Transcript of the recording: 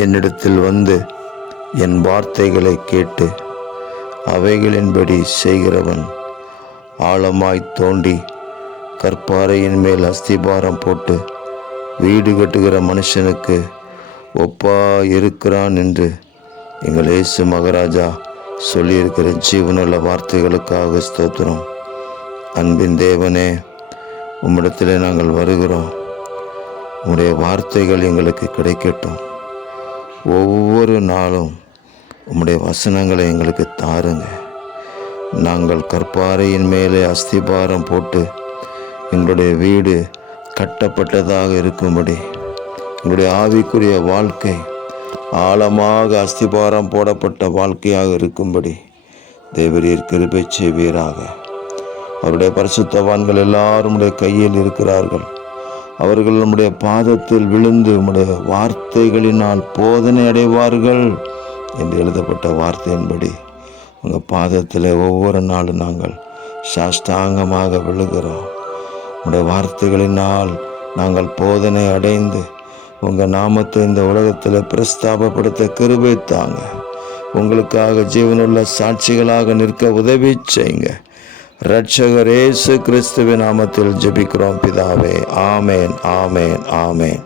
என்னிடத்தில் வந்து என் வார்த்தைகளை கேட்டு அவைகளின்படி செய்கிறவன் ஆழமாய் தோண்டி கற்பாறையின் மேல் அஸ்திபாரம் போட்டு வீடு கட்டுகிற மனுஷனுக்கு இருக்கிறான் என்று எங்கள் இயேசு மகாராஜா சொல்லியிருக்கிற ஜீவனுள்ள வார்த்தைகளுக்காக ஸ்தோத்திரம். அன்பின் தேவனே, உம்மிடத்திலே நாங்கள் வருகிறோம். உம்முடைய வார்த்தைகள் எங்களுக்கு கிடைக்கட்டும். ஒவ்வொரு நாளும் உம்முடைய வசனங்களை எங்களுக்கு தாருங்க. நாங்கள் கற்பாறையின் மேலே அஸ்திபாரம் போட்டு எங்களுடைய வீடு கட்டப்பட்டதாக இருக்கும்படி, எங்களுடைய ஆவிக்குரிய வாழ்க்கை ஆழமாக அஸ்திபாரம் போடப்பட்ட வாழ்க்கையாக இருக்கும்படி தேவரீர் கிருபை செய்வீராக. அவருடைய பரிசுத்தவான்கள் எல்லாரும் உடைய கையில் இருக்கிறார்கள். அவர்கள் நம்முடைய பாதத்தில் விழுந்து உம்முடைய வார்த்தைகளினால் போதனை அடைவார்கள் என்று எழுதப்பட்ட வார்த்தையின்படி உங்கள் பாதத்தில் ஒவ்வொரு நாளும் நாங்கள் சாஷ்டாங்கமாக விழுகிறோம். உடைய வார்த்தைகளினால் நாங்கள் போதனை அடைந்து உங்கள் நாமத்தை இந்த உலகத்தில் பிரஸ்தாபப்படுத்த கிருபை தாங்க. உங்களுக்காக ஜீவனுள்ள சாட்சிகளாக நிற்க உதவி செய்யுங்க. இரட்சகர் இயேசு கிறிஸ்துவின் நாமத்தில் ஜெபிக்கிறோம் பிதாவே. ஆமேன், ஆமேன், ஆமேன்.